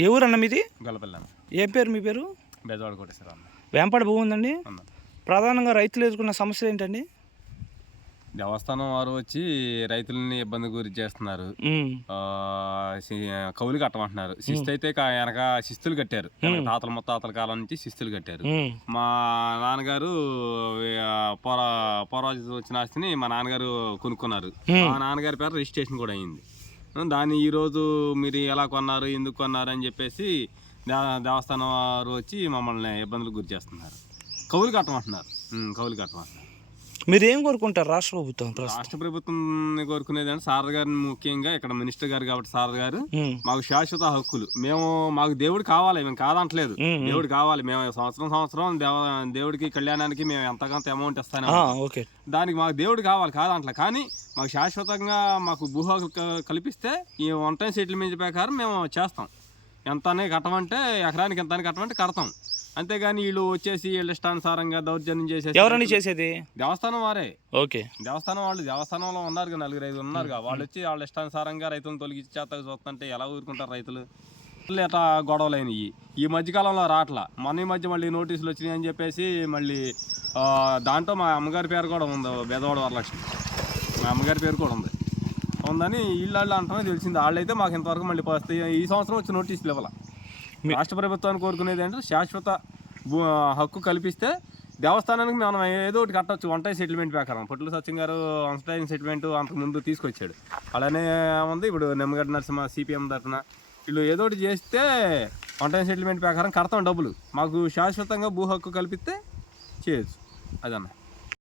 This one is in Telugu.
ఏ ఊరు అన్న మీది? గొల్లపల్లి ఏం పేరు మీ పేరు? బెజవాడ వేంపాడు భూమి ఉందండి. ప్రధానంగా రైతులు ఎదుర్కొన్న సమస్యలు ఏంటండి? దేవస్థానం వారు వచ్చి రైతులని ఇబ్బంది గురి చేస్తున్నారు. కౌలు కట్టమంటున్నారు. శిస్తు అయితే వెనక శిస్తులు కట్టారు. తాతల ముత్తాతల కాలం నుంచి శిస్తులు కట్టారు. మా నాన్నగారు పొర పొరవాజు వచ్చిన ఆస్తిని మా నాన్నగారు కొనుక్కున్నారు. మా నాన్నగారి పేరు రిజిస్ట్రేషన్ కూడా అయింది. దాన్ని ఈరోజు మీరు ఎలా కొన్నారు ఎందుకు కొన్నారు అని చెప్పేసి దే- దేవస్థానం వారు వచ్చి మమ్మల్ని ఇబ్బందులకు గురి చేస్తున్నారు. కౌలు కట్టమంటున్నారు కౌలు కట్టమంటున్నారు మీరు ఏం కోరుకుంటారు రాష్ట్ర ప్రభుత్వం రాష్ట్ర ప్రభుత్వం కోరుకునేది అంటే సారథ గారిని ముఖ్యంగా ఇక్కడ మినిస్టర్ గారు కాబట్టి సారథ గారు మాకు శాశ్వత హక్కులు. మేము మాకు దేవుడు కావాలి మేము కాదంటలేదు. దేవుడు కావాలి మేము సంవత్సరం సంవత్సరం దేవ దేవుడికి కళ్యాణానికి మేము ఎంతకంత అమౌంట్ ఇస్తానే. ఓకే. దానికి మాకు దేవుడు కావాలి కాదంటలే కానీ మాకు శాశ్వతంగా మాకు భూ హక్కులు క- కల్పిస్తే ఈ వన్ టైం సెటిల్మెంట్ ప్రకారం మేము చేస్తాం. ఎంత కట్టమంటే ఎకరానికి ఎంత అని కట్టమంటే కడతాం. అంతేగాని వీళ్ళు వచ్చేసి వీళ్ళ ఇష్టానుసారంగా దౌర్జన్యం చేసేసి ఎవరని చేసేది? దేవస్థానం వారే. ఓకే. దేవస్థానం వాళ్ళు దేవస్థానంలో ఉన్నారు కదా నలుగురు ఐదు ఉన్నారు కదా వాళ్ళు వచ్చి వాళ్ళ ఇష్టానుసారంగా రైతులను తొలగించి చేత చూస్తుంటే ఎలా ఊరుకుంటారు రైతులు? అట్లా గొడవలైనవి ఈ మధ్యకాలంలో రాట్లా. మొన్న ఈ మధ్య మళ్ళీ నోటీసులు వచ్చినాయి అని చెప్పేసి మళ్ళీ దాంట్లో మా అమ్మగారి పేరు కూడా ఉంది బెదవాడ వరలక్ష్మి. మా అమ్మగారి పేరు కూడా ఉంది. ఉందని వీళ్ళు అంటమే తెలిసింది. వాళ్ళైతే మాకు ఇంతవరకు మళ్ళీ ఈ సంవత్సరం వచ్చి నోటీసులు ఇవ్వాల? రాష్ట్ర ప్రభుత్వాన్ని కోరుకునేది అంటే శాశ్వత భూ హక్కు కల్పిస్తే దేవస్థానానికి మనం ఏదో ఒకటి కట్టొచ్చు. వంటాయి సెటిల్మెంట్ ప్రకారం. పొట్ల సత్యం గారు వన్ సెటిల్మెంట్ అంతకు ముందు తీసుకొచ్చాడు. అలానే ఉంది ఇప్పుడు నిమ్మగడ్డ నరసింహ సిపిఎం తరఫున వీళ్ళు ఏదో ఒకటి చేస్తే వంటాయి సెటిల్మెంట్ ప్రకారం కడతాం డబ్బులు. మాకు శాశ్వతంగా భూ హక్కు కల్పిస్తే చేయొచ్చు. అదన్నా.